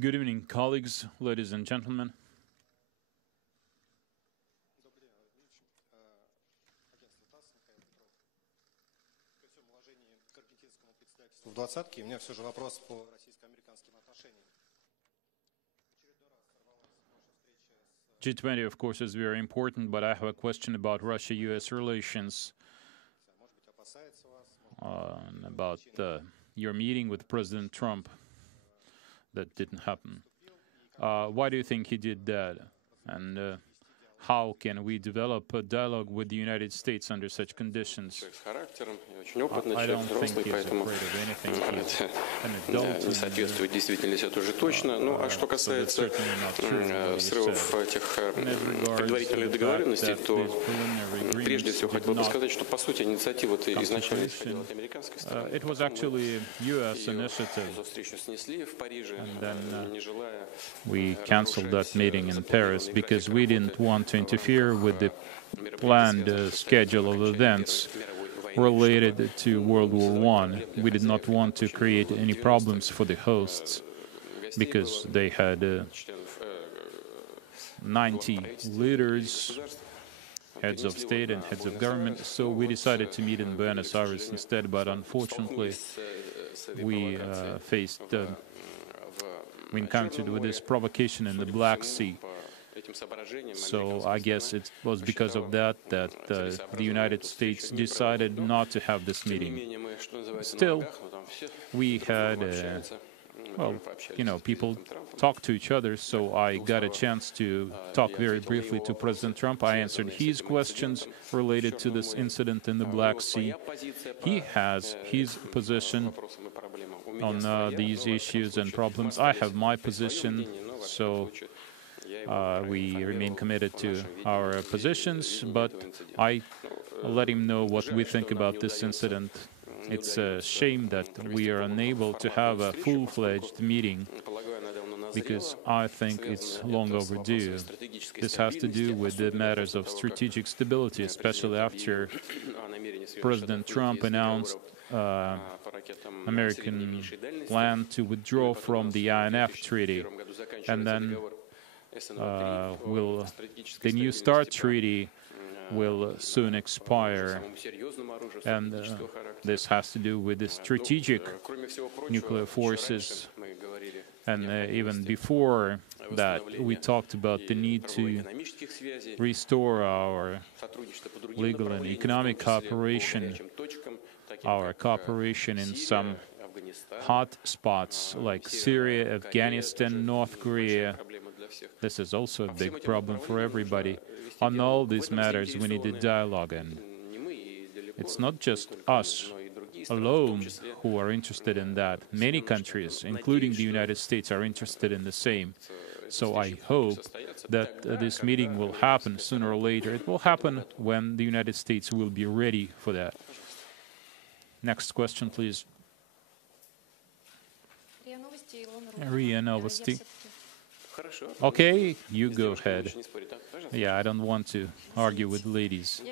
Good evening, colleagues, ladies and gentlemen. В двадцатке. У меня все же вопрос по российско-американским отношениям. G20, of course, is very important, but I have a question about Russia-US relations, and about your meeting with President Trump that didn't happen. Why do you think he did that? And how can we develop a dialogue with the United States under such conditions? I don't think he's afraid of anything. He's an adult. Не соответствует действительности, это уже точно. Ну, а что касается срывов этих предварительных договоренностей, то прежде всего хотел бы сказать, что по сути инициатива-то изначально исходила от американской стороны. It was actually a U.S. initiative. Встречу снесли в Париже, не желая. We canceled that meeting in Paris because we didn't want to interfere with the planned schedule of events related to World War I. We did not want to create any problems for the hosts because they had 90 leaders, heads of state and heads of government, so we decided to meet in Buenos Aires instead, but unfortunately we we encountered with this provocation in the Black Sea. So I guess it was because of that the United States decided not to have this meeting. Still, we had, well, you know, people talk to each other, so I got a chance to talk very briefly to President Trump. I answered his questions related to this incident in the Black Sea. He has his position on these issues and problems. I have my position, so we remain committed to our positions, but I let him know what we think about this incident. It's a shame that we are unable to have a full-fledged meeting, because I think it's long overdue. This has to do with the matters of strategic stability, especially after President Trump announced American plan to withdraw from the INF treaty, and then the New START treaty will soon expire, and this has to do with the strategic nuclear forces. And even before that, we talked about the need to restore our legal and economic cooperation, our cooperation in some hot spots like Syria, Afghanistan, North Korea. This is also a big problem for everybody. On all these matters, we need a dialogue, and it's not just us alone who are interested in that. Many countries, including the United States, are interested in the same. So I hope that this meeting will happen sooner or later. It will happen when the United States will be ready for that. Next question, please. RIA Novosti. Okay, you go ahead. Yeah, I don't want to argue with ladies.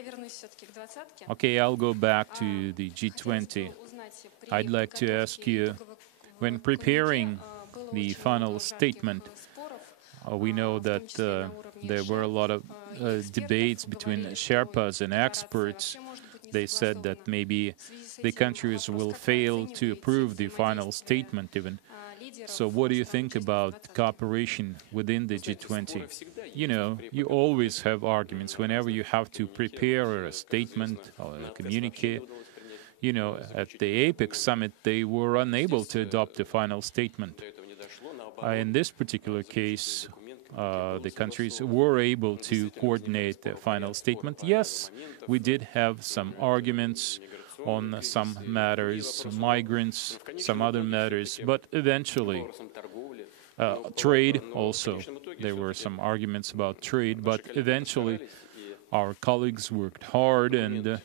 Okay, I'll go back to the G20. I'd like to ask you, when preparing the final statement, we know that there were a lot of debates between Sherpas and experts. They said that maybe the countries will fail to approve the final statement even. So what do you think about cooperation within the G20? You know, you always have arguments whenever you have to prepare a statement or a communique. You know, at the APEC summit, they were unable to adopt a final statement. In this particular case, the countries were able to coordinate the final statement. Yes, we did have some arguments on some matters, migrants, some other matters, but eventually, trade also, there were some arguments about trade, but eventually our colleagues worked hard and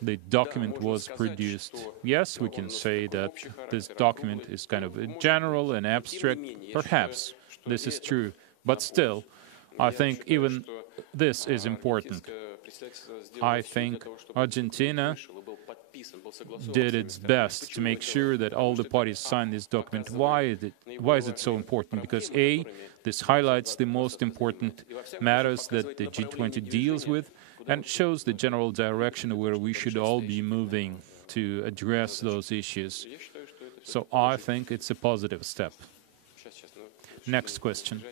the document was produced. Yes, we can say that this document is kind of general and abstract. Perhaps this is true, but still, I think even this is important. I think Argentina did its best to make sure that all the parties signed this document. Why is it so important? Because A, this highlights the most important matters that the G20 deals with and shows the general direction where we should all be moving to address those issues. So I think it's a positive step. Next question.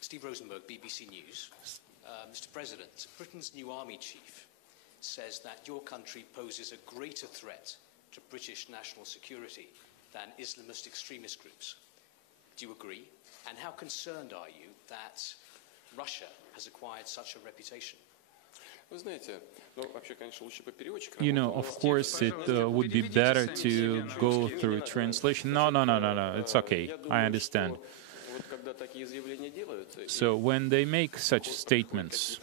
Steve Rosenberg, BBC News. Mr. President, Britain's new army chief says that your country poses a greater threat to British national security than Islamist extremist groups. Do you agree? And how concerned are you that Russia has acquired such a reputation? You know, of course, it would be better to go through translation. No, it's okay. I understand. So when they make such statements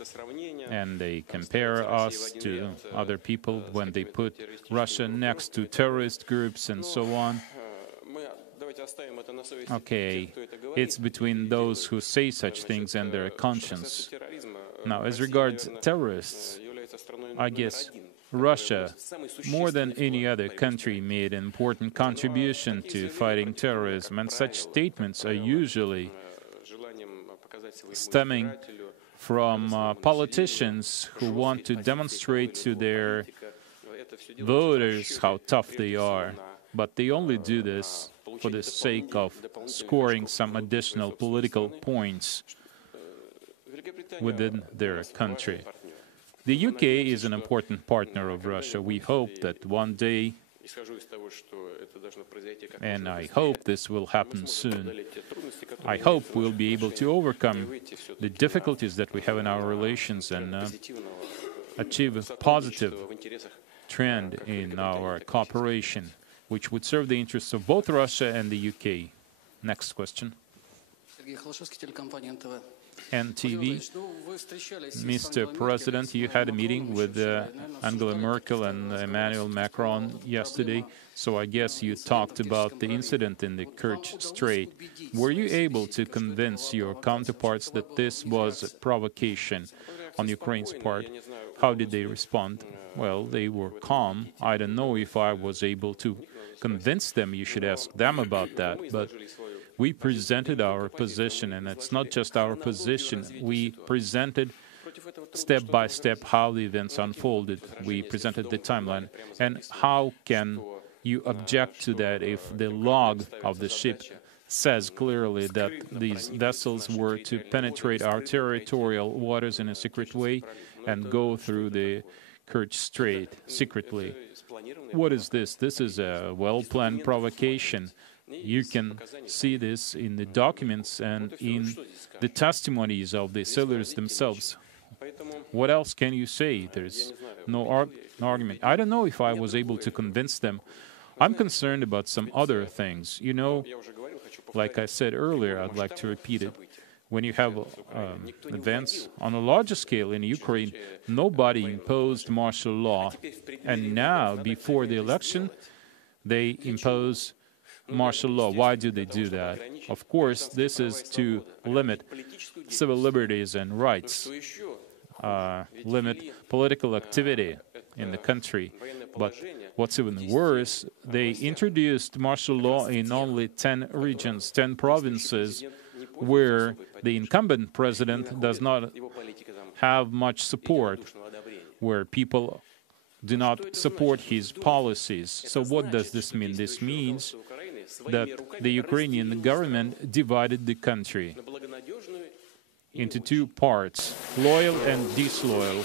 and they compare us to other people, when they put Russia next to terrorist groups and so on, okay, it's between those who say such things and their conscience. Now, as regards terrorists, I guess Russia, more than any other country, made an important contribution to fighting terrorism, and such statements are usually stemming from politicians who want to demonstrate to their voters how tough they are. But they only do this for the sake of scoring some additional political points within their country. The UK is an important partner of Russia. We hope that one day, and I hope this will happen soon, I hope we'll be able to overcome the difficulties that we have in our relations and achieve a positive trend in our cooperation, which would serve the interests of both Russia and the UK. Next question. NTV. Mr. President, you had a meeting with Angela Merkel and Emmanuel Macron yesterday, so I guess you talked about the incident in the Kerch Strait. Were you able to convince your counterparts that this was a provocation on Ukraine's part? How did they respond? Well, they were calm. I don't know if I was able to convince them. You should ask them about that. But we presented our position, and it's not just our position. We presented step by step how the events unfolded. We presented the timeline. And how can you object to that if the log of the ship says clearly that these vessels were to penetrate our territorial waters in a secret way and go through the Kerch Strait secretly? What is this? This is a well-planned provocation. You can see this in the documents and in the testimonies of the sailors themselves. What else can you say? There's no argument. I don't know if I was able to convince them. I'm concerned about some other things. You know, like I said earlier, I'd like to repeat it. When you have events on a larger scale in Ukraine, nobody imposed martial law. And now, before the election, they impose martial law. Why do they do that? Of course, this is to limit civil liberties and rights, limit political activity in the country. But what's even worse, they introduced martial law in only 10 regions, 10 provinces, where the incumbent president does not have much support, where people do not support his policies. So what does this mean? This means that the Ukrainian government divided the country into two parts, loyal and disloyal.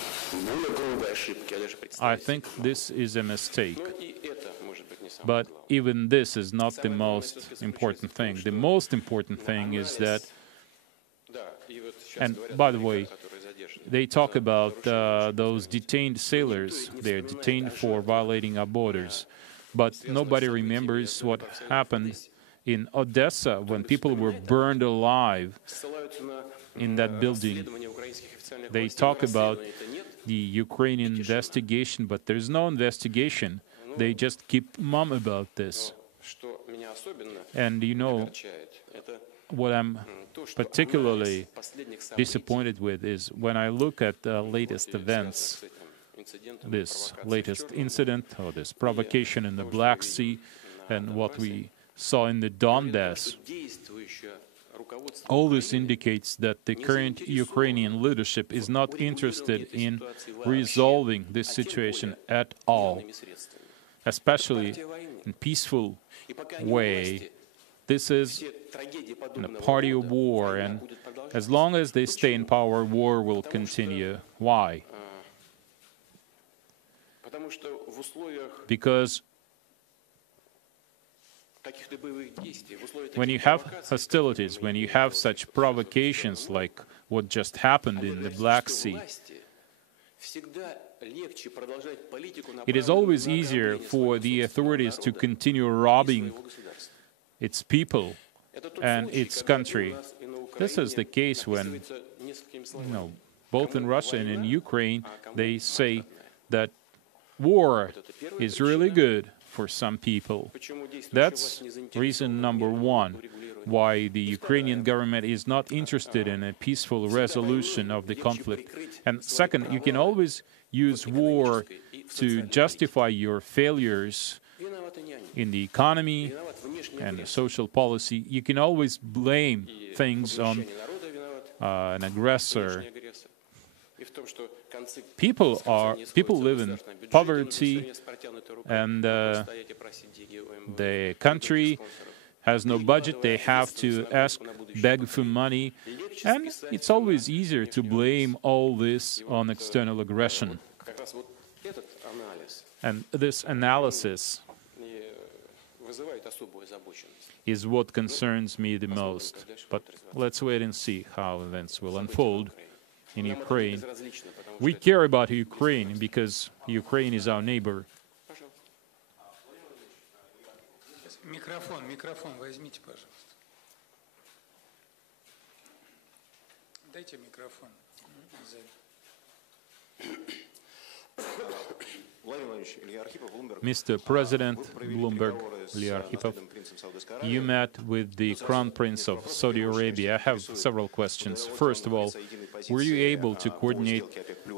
I think this is a mistake. But even this is not the most important thing. The most important thing is that, and by the way, they talk about those detained sailors. They're detained for violating our borders. But nobody remembers what happened in Odessa when people were burned alive in that building. They talk about the Ukrainian investigation, but there's no investigation. They just keep mum about this. And you know, what I'm particularly disappointed with is when I look at the latest events, this latest incident or this provocation in the Black Sea and what we saw in the Donbass. All this indicates that the current Ukrainian leadership is not interested in resolving this situation at all, especially in peaceful way. This is a party of war, and as long as they stay in power, war will continue. Why? Because when you have hostilities, when you have such provocations like what just happened in the Black Sea, it is always easier for the authorities to continue robbing its people and its country. This is the case when, both in Russia and in Ukraine, they say that war is really good for some people. That's reason number one why the Ukrainian government is not interested in a peaceful resolution of the conflict. And second, you can always use war to justify your failures in the economy and social policy. You can always blame things on an aggressor. People live in poverty, and the country has no budget. They have to beg for money, and it's always easier to blame all this on external aggression. And this analysis is what concerns me the most. But let's wait and see how events will unfold in Ukraine. We care about Ukraine because Ukraine is our neighbor. Микрофон возьмите, пожалуйста. Дайте микрофон. Mr. President, Bloomberg, Ilya Arkhipov, you met with the Crown Prince of Saudi Arabia. I have several questions. First of all, were you able to coordinate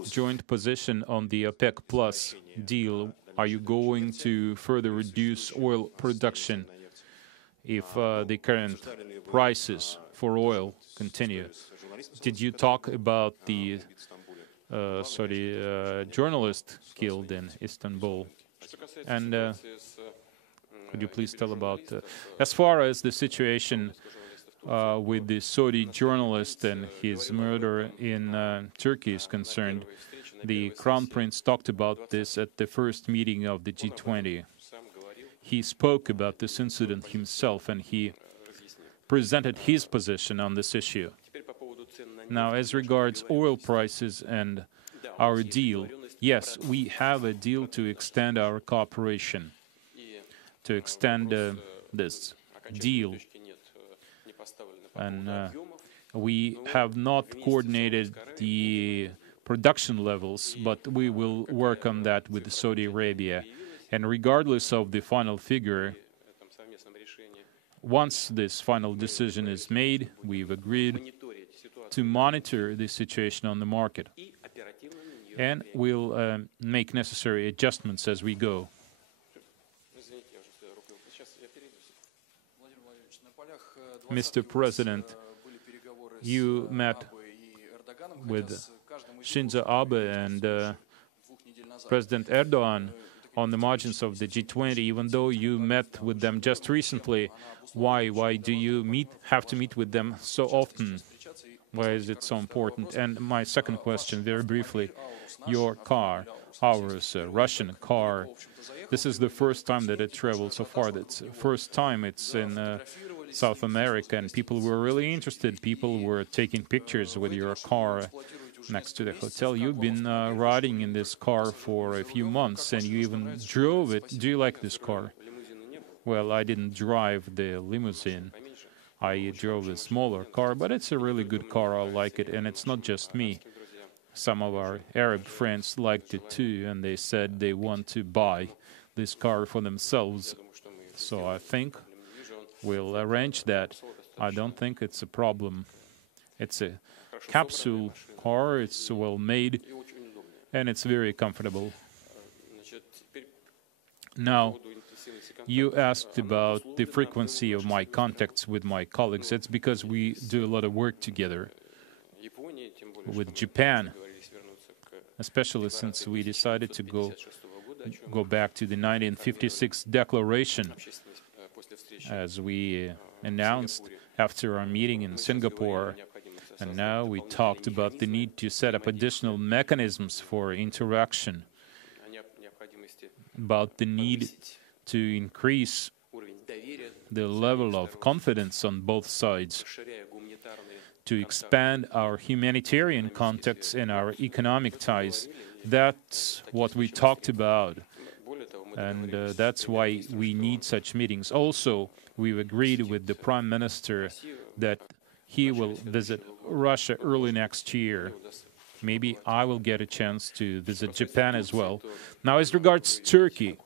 joint position on the OPEC Plus deal? Are you going to further reduce oil production if the current prices for oil continue? Did you talk about the journalist killed in Istanbul? And could you please tell about, as far as the situation with the Saudi journalist and his murder in Turkey is concerned, the Crown Prince talked about this at the first meeting of the G20. He spoke about this incident himself, and he presented his position on this issue. Now, as regards oil prices and our deal, yes, we have a deal to extend our cooperation, to extend this deal. And we have not coordinated the production levels, but we will work on that with Saudi Arabia. And regardless of the final figure, once this final decision is made, we've agreed to monitor the situation on the market. And we'll make necessary adjustments as we go. Mr. President, you met with Shinzo Abe and President Erdogan on the margins of the G20, even though you met with them just recently. Why do you have to meet with them so often? Why is it so important? And my second question, very briefly, your car, ours, a Russian car, this is the first time that it traveled so far. That's the first time it's in South America, and people were really interested. People were taking pictures with your car next to the hotel. You've been riding in this car for a few months, and you even drove it. Do you like this car? Well, I didn't drive the limousine. I drove a smaller car, but it's a really good car. I like it, and it's not just me. Some of our Arab friends liked it too, and they said they want to buy this car for themselves. So I think We'll arrange that. I don't think it's a problem. It's a capsule car, it's well made, and it's very comfortable. Now, you asked about the frequency of my contacts with my colleagues. It's because we do a lot of work together with Japan, especially since we decided to go back to the 1956 declaration, as we announced after our meeting in Singapore. And now we talked about the need to set up additional mechanisms for interaction, about the need to increase the level of confidence on both sides, to expand our humanitarian contacts and our economic ties. That's what we talked about, and that's why we need such meetings. Also, we've agreed with the Prime Minister that he will visit Russia early next year. Maybe I will get a chance to visit Japan as well. Now, as regards Turkey,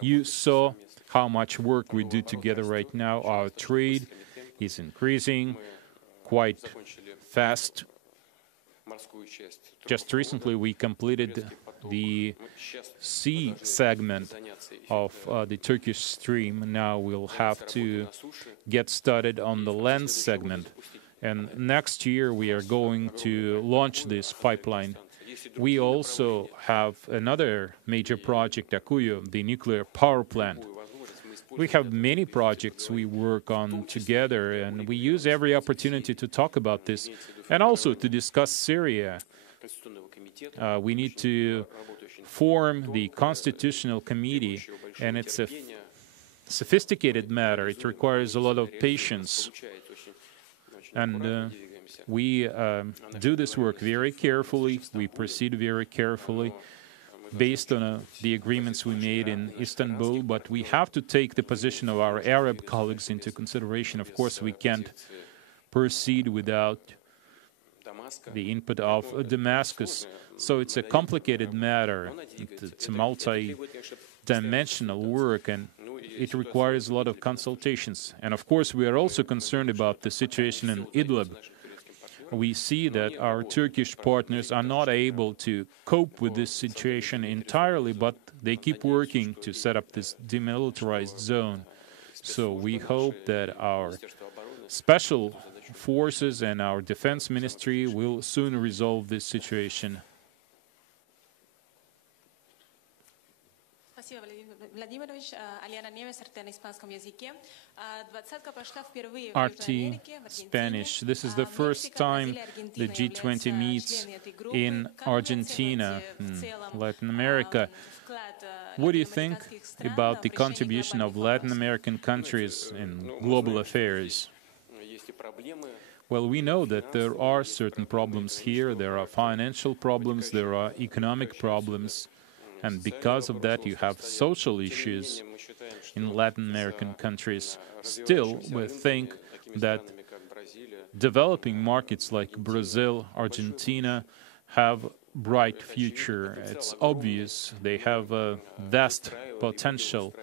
you saw how much work we do together right now. Our trade is increasing quite fast. Just recently, we completed the sea segment of the Turkish stream. Now we'll have to get started on the land segment. And next year, we are going to launch this pipeline. We also have another major project, Akuyu, the nuclear power plant. We have many projects we work on together, and we use every opportunity to talk about this and also to discuss Syria. We need to form the Constitutional Committee, and it's a sophisticated matter. It requires a lot of patience. And we do this work very carefully. We proceed very carefully based on the agreements we made in Istanbul. But we have to take the position of our Arab colleagues into consideration. Of course, we can't proceed without the input of Damascus. So it's a complicated matter. It's a multi-dimensional work, and it requires a lot of consultations. And of course, we are also concerned about the situation in Idlib. We see that our Turkish partners are not able to cope with this situation entirely, but they keep working to set up this demilitarized zone. So we hope that our special forces and our defense ministry will soon resolve this situation. RT Spanish. This is the first time the G20 meets in Argentina, in Latin America. What do you think about the contribution of Latin American countries in global affairs? Well, we know that there are certain problems here. There are financial problems, there are economic problems. And because of that, you have social issues in Latin American countries. Still, we think that developing markets like Brazil, Argentina have bright future. It's obvious they have a vast potential.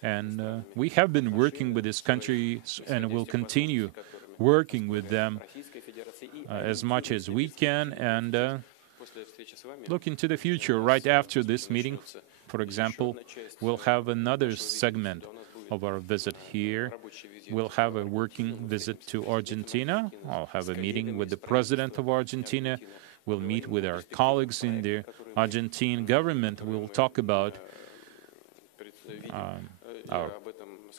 And we have been working with these countries and will continue working with them as much as we can. And look into the future. Right after this meeting, for example, we'll have another segment of our visit here. We'll have a working visit to Argentina. I'll have a meeting with the president of Argentina. We'll meet with our colleagues in the Argentine government. We'll talk about our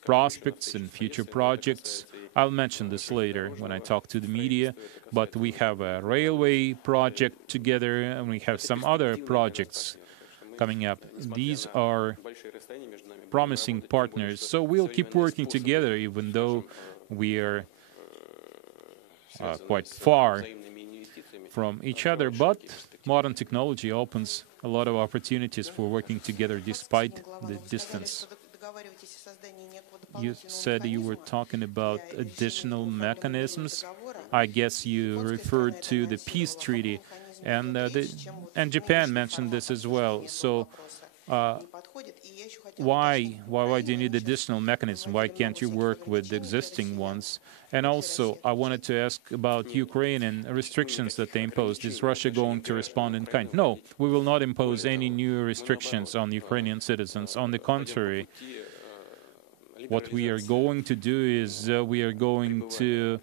prospects and future projects. I'll mention this later when I talk to the media, but we have a railway project together and we have some other projects coming up. These are promising partners, so we'll keep working together even though we are quite far from each other, but modern technology opens a lot of opportunities for working together despite the distance. You said you were talking about additional mechanisms. I guess you referred to the peace treaty, and Japan mentioned this as well. So why do you need additional mechanism? Why can't you work with the existing ones? And also, I wanted to ask about Ukraine and restrictions that they imposed. Is Russia going to respond in kind? No, we will not impose any new restrictions on Ukrainian citizens. On the contrary, what we are going to do is we are going to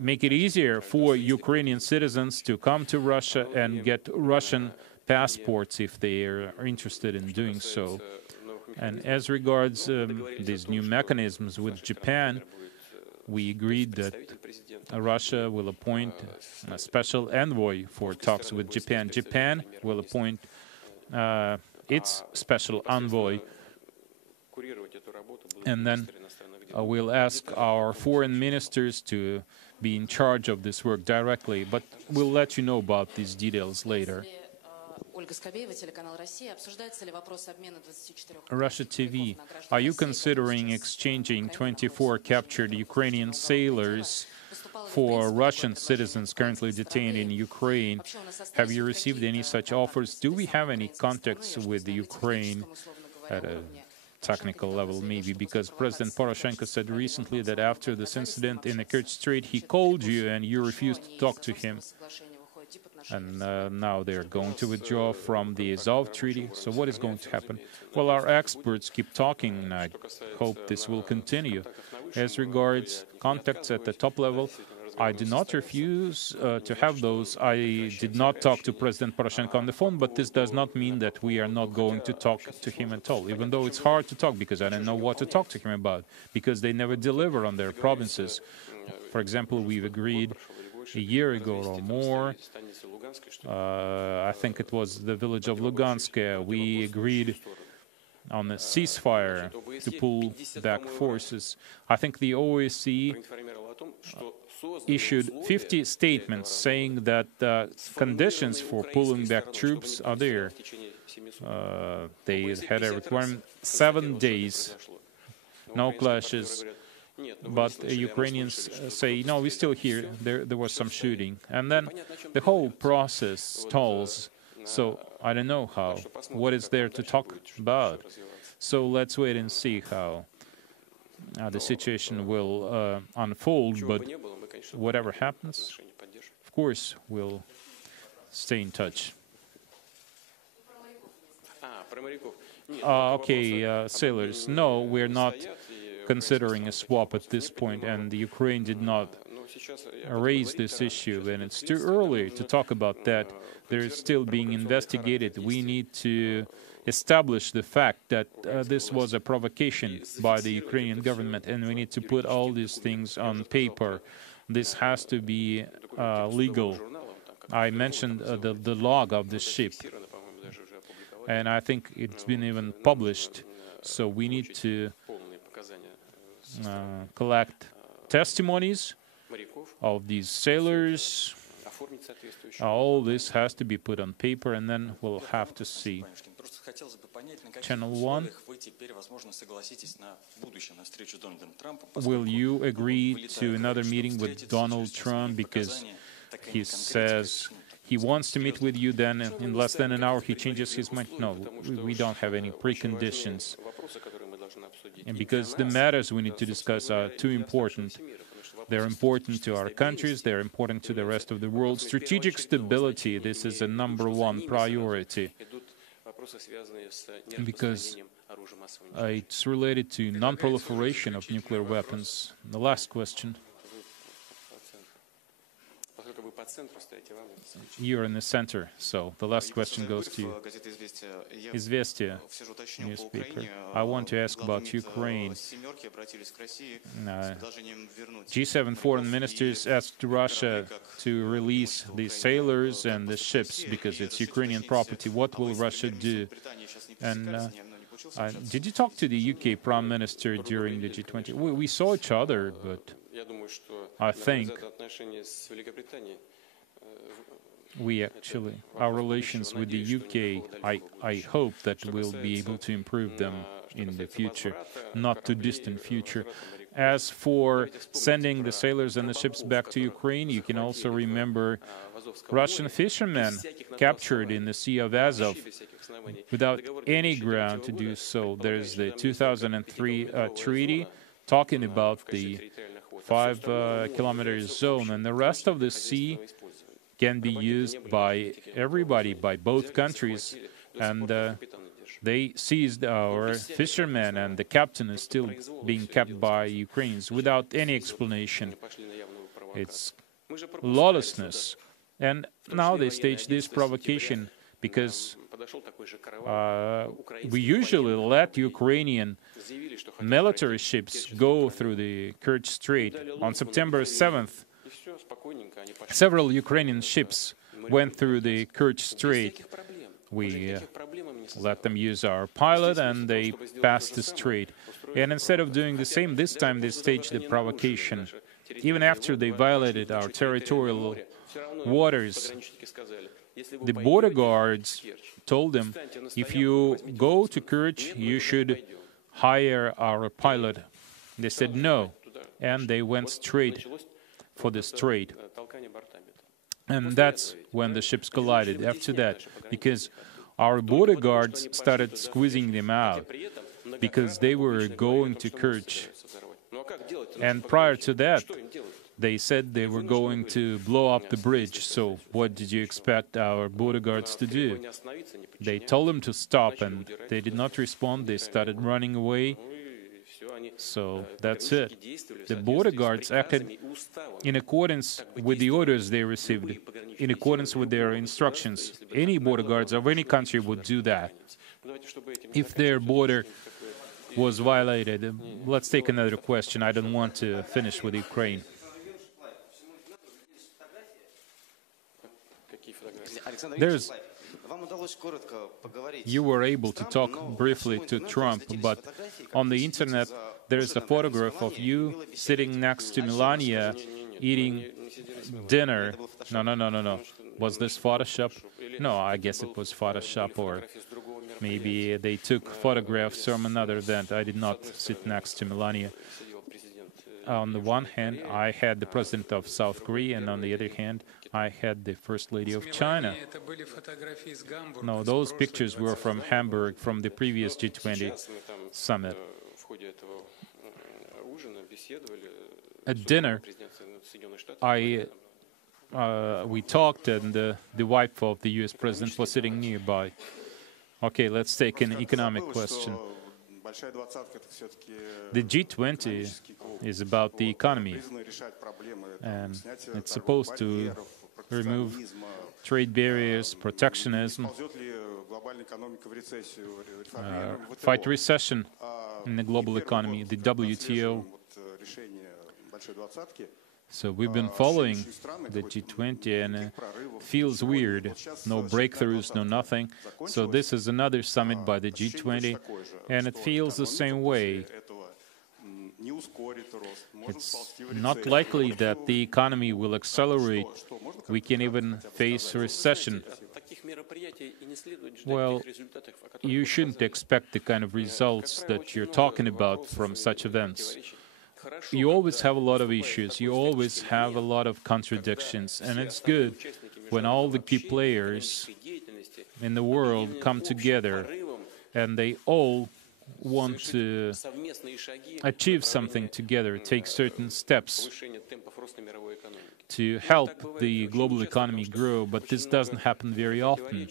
make it easier for Ukrainian citizens to come to Russia and get Russian passports if they are interested in doing so. And as regards these new mechanisms with Japan, we agreed that Russia will appoint a special envoy for talks with Japan. Japan will appoint its special envoy, and then we'll ask our foreign ministers to be in charge of this work directly, but we'll let you know about these details later. Russia TV, are you considering exchanging 24 captured Ukrainian sailors for Russian citizens currently detained in Ukraine? Have you received any such offers? Do we have any contacts with Ukraine at a technical level, maybe? Because President Poroshenko said recently that after this incident in the Kerch Strait, he called you and you refused to talk to him. And now they're going to withdraw from the Azov Treaty. So what is going to happen? Well, our experts keep talking, and I hope this will continue. As regards contacts at the top level, I do not refuse to have those. I did not talk to President Poroshenko on the phone, but this does not mean that we are not going to talk to him at all, even though it's hard to talk because I don't know what to talk to him about, because they never deliver on their provinces. For example, we've agreed a year ago or more, I think it was the village of Lugansk, we agreed on a ceasefire to pull back forces. I think the OSCE issued 50 statements saying that conditions for pulling back troops are there. They had a requirement 7 days, no clashes. But Ukrainians say, no, we're still here. There was some shooting. And then the whole process stalls. So I don't know how. What is there to talk about? So let's wait and see how the situation will unfold. But whatever happens, of course, we'll stay in touch. Sailors. No, we're not considering a swap at this point, and the Ukraine did not raise this issue, and it's too early to talk about that. They're still being investigated. We need to establish the fact that this was a provocation by the Ukrainian government, and we need to put all these things on paper. This has to be legal. I mentioned the log of the ship, and I think it's been even published. So we need to collect testimonies of these sailors. All this has to be put on paper, and then we'll have to see. Channel 1, will you agree to another meeting with Donald Trump, because he says he wants to meet with you, then in less than an hour he changes his mind? No, we don't have any preconditions. And because the matters we need to discuss are too important. They're important to our countries, they're important to the rest of the world. Strategic stability, this is a #1 priority. Because it's related to non-proliferation of nuclear weapons. The last question. You're in the center, so the last question goes to you. Izvestia newspaper. I want to ask about Ukraine. G7 foreign ministers asked Russia to release the sailors and the ships because it's Ukrainian property. What will Russia do? And did you talk to the UK Prime Minister during the G20? We saw each other, but I think our relations with the UK, I hope that we'll be able to improve them in the future, not too distant future. As for sending the sailors and the ships back to Ukraine, you can also remember Russian fishermen captured in the Sea of Azov without any ground to do so. There's the 2003 treaty talking about the 5-kilometer zone, and the rest of the sea can be used by everybody, by both countries. And they seized our fishermen, and the captain is still being kept by Ukrainians without any explanation. It's lawlessness. And now they stage this provocation because we usually let Ukrainian military ships go through the Kerch Strait. On September 7th, several Ukrainian ships went through the Kerch Strait. We let them use our pilot, and they passed the strait. And instead of doing the same, this time they staged the provocation. Even after they violated our territorial waters, the border guards told them, if you go to Kerch, you should hire our pilot. They said no, and they went straight for the strait. And that's when the ships collided. After that, because our border guards started squeezing them out, because they were going to Kerch. And prior to that, they said they were going to blow up the bridge. So what did you expect our border guards to do? They told them to stop, and they did not respond. They started running away. So that's it. The border guards acted in accordance with the orders they received, in accordance with their instructions. Any border guards of any country would do that. If their border was violated, let's take another question. I don't want to finish with Ukraine. You were able to talk briefly to Trump, but on the internet there's a photograph of you sitting next to Melania eating dinner. No. Was this Photoshop? No, I guess it was Photoshop, or maybe they took photographs from another event. I did not sit next to Melania. On the one hand, I had the president of South Korea, and on the other hand, I had the First Lady of China. No, those pictures were from Hamburg, from the previous G20 summit. At dinner, we talked, and the wife of the U.S. president was sitting nearby. Okay, let's take an economic question. The G20 is about the economy, and it's supposed to remove trade barriers, protectionism, fight recession in the global economy, the WTO. So we've been following the G20, and it feels weird. No breakthroughs, no nothing. So this is another summit by the G20, and it feels the same way. It's not likely that the economy will accelerate. We can even face recession. Well, you shouldn't expect the kind of results that you're talking about from such events. You always have a lot of issues, you always have a lot of contradictions, and it's good when all the key players in the world come together and they all want to achieve something together, take certain steps to help the global economy grow. But this doesn't happen very often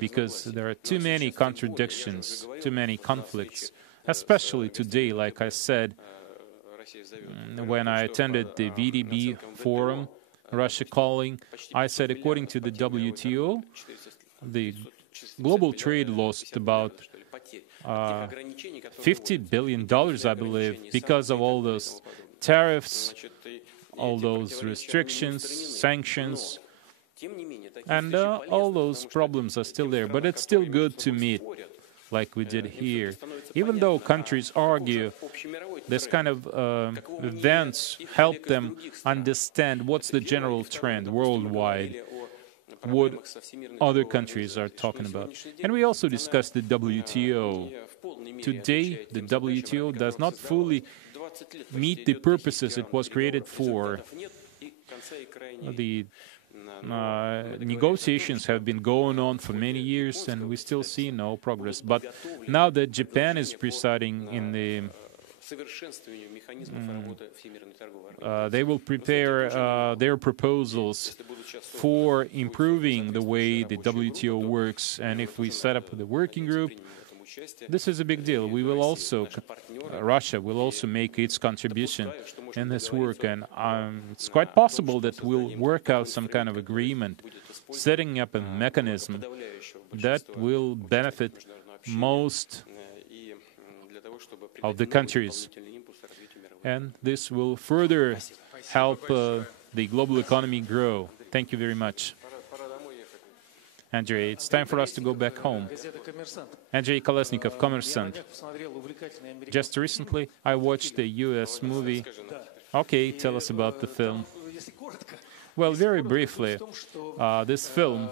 because there are too many contradictions, too many conflicts, especially today. Like I said, when I attended the VDB forum, Russia calling, I said according to the WTO, the global trade lost about $50 billion, I believe, because of all those tariffs, all those restrictions, sanctions, and all those problems are still there. But it's still good to meet, like we did here. Even though countries argue, this kind of events help them understand what's the general trend worldwide, what other countries are talking about. And we also discussed the WTO. Today, the WTO does not fully meet the purposes it was created for. The negotiations have been going on for many years, and we still see no progress. But now that Japan is presiding in the they will prepare their proposals for improving the way the WTO works, and if we set up the working group, this is a big deal. We will also, Russia will also make its contribution in this work, and it's quite possible that we'll work out some kind of agreement, setting up a mechanism that will benefit most of the countries. And this will further help the global economy grow. Thank you very much. Andrei, it's time for us to go back home. Andrei Kolesnikov, Kommersant. Just recently, I watched a U.S. movie. Okay, tell us about the film. Well, very briefly, this film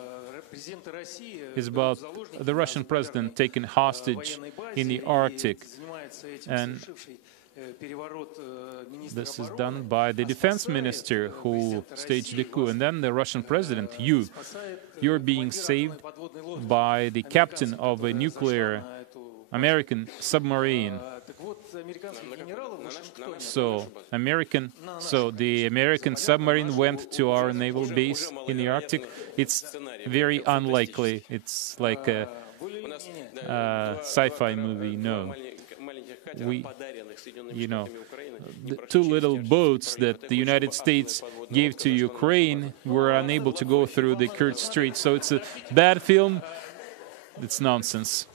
is about the Russian president taken hostage in the Arctic. And this is done by the defense minister who staged the coup. And then the Russian president, you're being saved by the captain of a nuclear American submarine. So the American submarine went to our naval base in the Arctic. It's very unlikely. It's like a sci-fi movie. No. The two little boats that the United States gave to Ukraine were unable to go through the Kerch Strait. So it's a bad film. It's nonsense.